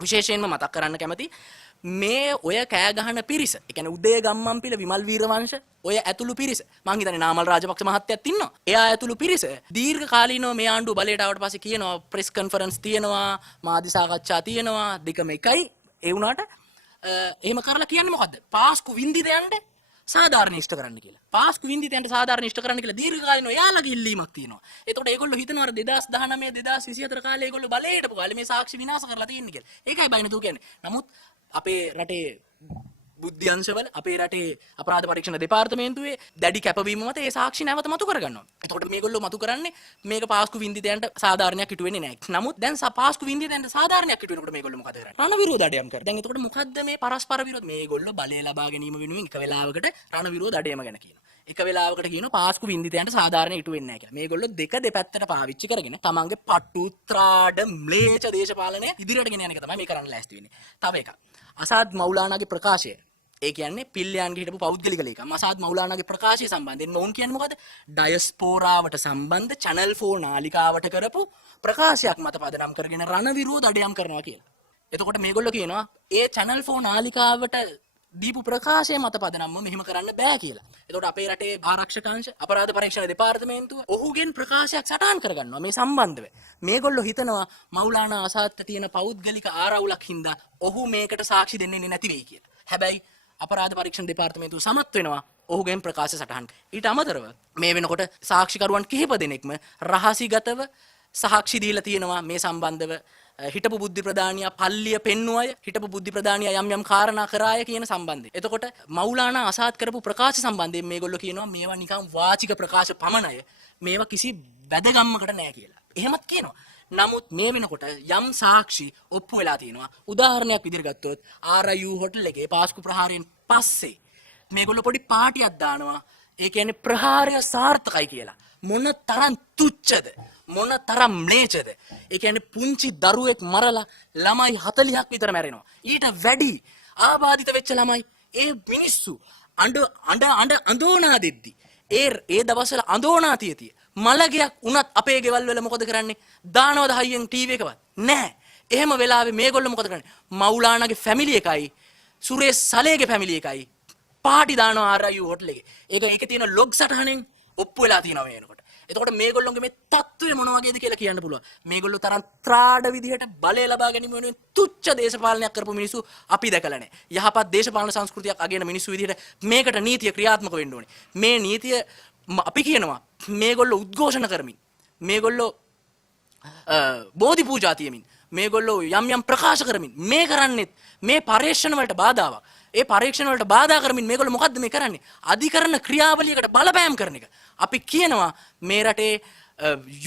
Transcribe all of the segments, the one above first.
විශේෂයෙන්ම මතක් කරන්න කැමති මේ ඔය කෑ ගහන පිරිස, ඒ කියන්නේ උදේ ගම්මන්පිල විමල් වීරවංශ ඔය ඇතුළු පිරිස, මං හිතන්නේ නාමල් රාජපක්ෂ මහත්තයත් ඉන්නවා. එයා ඇතුළු පිරිස දීර්ඝ කාලීනව මේ ආණ්ඩුව බලයට ආවට පස්සේ කියනවා ප්‍රෙස් කොන්ෆරන්ස් තියෙනවා, මාධ්‍ය සාකච්ඡා තියෙනවා, දෙකම එකයි. ඒ වුණාට එහෙම කරලා කියන්නේ මොකද්ද? පාස්කු වින්දිත යන්න සාධාරණ ඉෂ්ට කරන්න කියලා. පාස්කු වින්දිතයන්ට සාධාරණ ඉෂ්ට කරන්න කියලා දීර්ඝ කාලිනව එයාලගේ ඉල්ලීමක් තියෙනවා. එතකොට ඒගොල්ලෝ හිතනවා 2019 2024 කාලේ ඒගොල්ලෝ බලේ හිටපු කාලේ මේ සාක්ෂි විනාශ කරලා තියෙන්නේ කියලා. ඒකයි බයිනතු කියන්නේ. නමුත් අපේ රටේ බුද්ධි අංශවල අපේ රටේ අපරාධ පරීක්ෂණ දෙපාර්තමේන්තුවේ දැඩි කැපවීම මත ඒ සාක්ෂි නැවත මතු කරගන්නවා. එතකොට මේගොල්ලෝ මතු කරන්නේ මේක පාස්කු වින්දිතයන්ට සාධාරණයක් ඉටු වෙන්නේ නැහැ. නමුත් දැන් පාස්කු වින්දිතයන්ට සාධාරණයක් ඉටු වෙනකොට මේගොල්ලෝ මොකද කරන්නේ? රණ විරෝධ අඩයම් කරනවා. දැන් එතකොට මොකද්ද මේ පරස්පර විරෝධ? මේගොල්ලෝ බලය ලබා ගැනීම වෙනුවෙන් එක වෙලාවකට රණ විරෝධ අඩයම ගැන කියනවා. එක වෙලාවකට කියනවා පාස්කු වින්දිතයන්ට සාධාරණ ඉටු වෙන්නේ නැහැ කියලා. මේගොල්ලෝ දෙක දෙපැත්තට පාවිච්චි කරගෙන තමන්ගේ පටුත්‍රාඩ ම්ලේච්ඡ දේශපාලනය ඉදිරියට ගෙන යන එක තමයි මේ කරන්න ලෑස්ති වෙන්නේ. තව එකක්. අසාද් මෞලානාගේ ප්‍රකාශය, ඒ කියන්නේ පිල්ලයන්ගේ හිටපු පෞද්ගලික ලේකම් අසාද් මෞලානාගේ ප්‍රකාශය සම්බන්ධයෙන් මොවුන් කියන්නේ මොකද? ඩයස්පෝරාවට සම්බන්ධ channel 4 නාලිකාවට කරපු ප්‍රකාශයක් මත පදනම් කරගෙන රණ විරෝධ අඩයම් කරනවා කියලා. එතකොට මේගොල්ලෝ කියනවා ඒ channel 4 නාලිකාවට දීපු ප්‍රකාශය මත පදනම්ම මෙහෙම කරන්න බෑ කියලා. එතකොට අපේ රටේ ආරක්ෂක අංශ අපරාධ පරීක්ෂණ දෙපාර්තමේන්තුව ඔහුගෙන් ප්‍රකාශයක් සටහන් කරගන්නවා මේ සම්බන්ධව. මේගොල්ලෝ හිතනවා මෞලානා ආසාද්ට තියෙන පෞද්ගලික ආරවුලක් හින්දා ඔහු මේකට සාක්ෂි දෙන්නේ නැති වෙයි කියලා. හැබැයි අපරාධ පරීක්ෂණ දෙපාර්තමේන්තුව සමත් වෙනවා ඔහුගෙන් ප්‍රකාශ සටහන්. ඊට අමතරව මේ වෙනකොට සාක්ෂිකරුවන් කිහිප දෙනෙක්ම රහසිගතව සාක්ෂි දීලා තියෙනවා මේ සම්බන්ධව. හිටපු බුද්ධි ප්‍රදානියා පල්ලිය පෙන්නුව අය, හිටපු බුද්ධි ප්‍රදානියා යම් යම් කාරණා කරා අය කියන සම්බන්ධය. එතකොට මෞලානා ආසාද් කරපු ප්‍රකාශ සම්බන්ධයෙන් මේගොල්ලෝ කියනවා මේවා නිකන් වාචික ප්‍රකාශ පමණයි. මේවා කිසි වැදගම්මකට නැහැ කියලා. එහෙමත් කියනවා. නමුත් මේ වෙනකොට යම් සාක්ෂි ඔප්පු වෙලා තියෙනවා. උදාහරණයක් විදිහට ගත්තොත් RIU හොටල් එකේ පාස්කු ප්‍රහාරයෙන් පස්සේ මේගොල්ලෝ පොඩි පාටියක් දානවා. ඒ කියන්නේ ප්‍රහාරය සාර්ථකයි කියලා. මොන තරම් තුච්ඡද, මොන තරම් ම්ලේච්ඡද. ඒ කියන්නේ පුංචි දරුවෙක් මරලා ළමයි 40ක් විතර මැරෙනවා. ඊට වැඩි ආබාධිත වෙච්ච ළමයි ඒ මිනිස්සු අඳෝනා දෙද්දි ඒ දවස්වල අඳෝනා තියතිය මලගයක් උනත් අපේ ගෙවල් වල මොකද කරන්නේ? දානවද හයියෙන් ටීවී එකවත්? නැහැ. එහෙම වෙලාවේ මේගොල්ලෝ මොකද කරන්නේ? මෞලානාගේ ෆැමිලි එකයි සුරේෂ් සලේගේ ෆැමිලි එකයි පාටි දානවා RIU හොටල් එකේ. ඒකේ තියෙන ලොග් සටහනෙන් ඔප්පු වෙලා තියෙනවා මේ වෙනකොට. එතකොට මේගොල්ලෝගේ මේ තත්ත්වය මොන වගේද කියලා කියන්න පුළුවන්. මේගොල්ලෝ තරම් ත්‍රාඩ විදිහට බලය ලබා ගැනීම වෙනුවෙන් තුච්ඡ දේශපාලනයක් කරපු මිනිස්සු අපි දැකලා නැහැ. යහපත් දේශපාලන සංස්කෘතියක් අගයන මිනිස්සු විදිහට මේකට නීතිය ක්‍රියාත්මක වෙන්න ඕනේ. මේ නීතිය අපි කියනවා මේගොල්ලෝ උද්ඝෝෂණ කරමින්, මේගොල්ලෝ බෝධි පූජා තියමින්, මේගොල්ලෝ යම් යම් ප්‍රකාශ කරමින් මේ කරන්නේත් මේ පරීක්ෂණ වලට බාධාවක්. ඒ පරීක්ෂණ වලට බාධා කරමින් මේගොල්ලෝ මොකද්ද මේ කරන්නේ? අධිකරණ ක්‍රියාවලියකට බලපෑම් කරන එක. අපි කියනවා මේ රටේ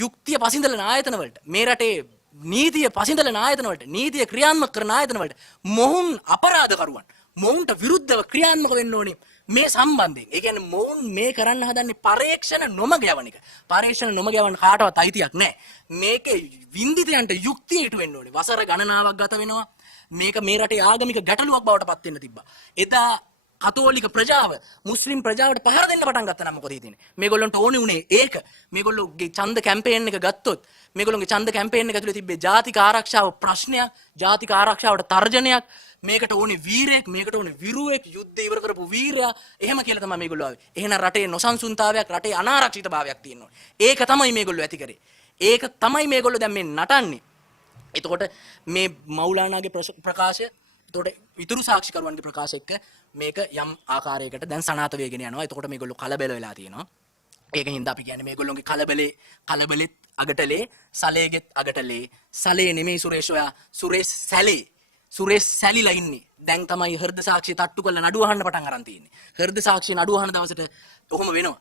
යුක්තිය පසිඳලන ආයතන වලට, මේ රටේ නීතිය පසිඳලන ආයතන වලට, නීතිය ක්‍රියාත්මක කරන ආයතන වලට මොවුන් අපරාධකරුවන්, මොවුන්ට විරුද්ධව ක්‍රියාත්මක වෙන්න ඕනේ මේ සම්බන්ධයෙන්. ඒ කියන්නේ මොවුන් මේ කරන්න හදන්නේ පරීක්ෂණ නොමග යවන එක. පරීක්ෂණ නොමග යවන්න කාටවත් අයිතියක් නැහැ. මේකේ වින්දිතයන්ට යුක්තිය ඉටු වෙන්න ඕනේ. වසර ගණනාවක් ගත වෙනවා. මේක මේ රටේ ආගමික ගැටලුවක් බවට පත් වෙන්න තිබ්බා. එදා කතෝලික ප්‍රජාව මුස්ලිම් ප්‍රජාවට පහර දෙන්න පටන් ගත්තා නම් මොකද හිතෙන්නේ? මේගොල්ලන්ට ඕනේ උනේ ඒක. මේගොල්ලෝගේ ඡන්ද කැම්පේන් එක ගත්තොත්, මේගොල්ලෝගේ ඡන්ද කැම්පේන් එක ඇතුලේ තිබ්බේ ජාතික ආරක්ෂාව ප්‍රශ්නයක්, ජාතික ආරක්ෂාවට තර්ජනයක්. මේකට ඕනේ වීරයෙක්, මේකට ඕනේ විරුවෙක්, යුද්ධ ඉවර කරපු වීරයා. එහෙම කියලා තමයි මේගොල්ලෝ ආවේ. එහෙනම් රටේ නොසන්සුන්තාවයක්, රටේ අනාරක්ෂිතභාවයක් තියෙනවා. ඒක තමයි මේගොල්ලෝ ඇති කරේ. ඒක තමයි මේගොල්ලෝ දැන් මේ නටන්නේ. එතකොට මේ මෞලානාගේ ප්‍රකාශය, එතකොට ඉතුරු සාක්ෂිකරුවන්ගේ ප්‍රකාශ එක්ක මේක යම් ආකාරයකට දැන් සනාථ වෙගෙන යනවා. එතකොට මේගොල්ලෝ කලබල වෙලා තියෙනවා. ඒකින්ද අපි කියන්නේ මේගොල්ලෝගේ කලබලෙත් අගටලේ, සලේගෙත් අගටලේ. සලේ නෙමෙයි සුරේෂ් ඔයා, සුරේෂ් සැලේ. සුරේෂ් සැලිලා ඉන්නේ. දැන් තමයි හෘද සාක්ෂි තට්ටු කරලා නඩුව අහන්න පටන් අරන් තියෙන්නේ. හෘද සාක්ෂි නඩුව අහන දවසට කොහොම වෙනවා?